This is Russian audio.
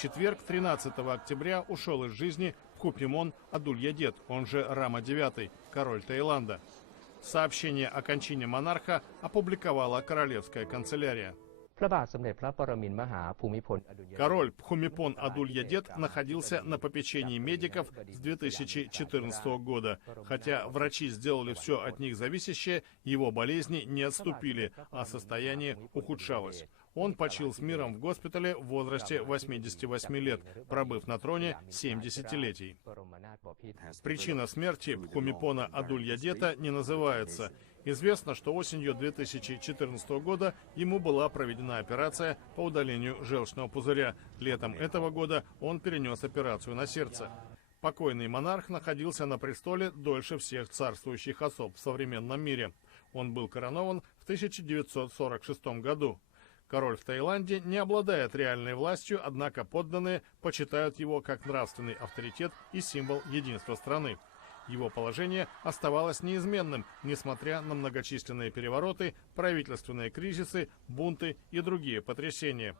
четверг, 13 октября, ушел из жизни Бхупимон Адульядет, он же Рама IX, король Таиланда. Сообщение о кончине монарха опубликовала королевская канцелярия. Король Бхумипон Адульядет находился на попечении медиков с 2014 года. Хотя врачи сделали все от них зависящее, его болезни не отступили, а состояние ухудшалось. Он почил с миром в госпитале в возрасте 88 лет, пробыв на троне 7 десятилетий. Причина смерти Бхумипона Адульядета не называется. Известно, что осенью 2014 года ему была проведена операция по удалению желчного пузыря. Летом этого года он перенес операцию на сердце. Покойный монарх находился на престоле дольше всех царствующих особ в современном мире. Он был коронован в 1946 году. Король в Таиланде не обладает реальной властью, однако подданные почитают его как нравственный авторитет и символ единства страны. Его положение оставалось неизменным, несмотря на многочисленные перевороты, правительственные кризисы, бунты и другие потрясения.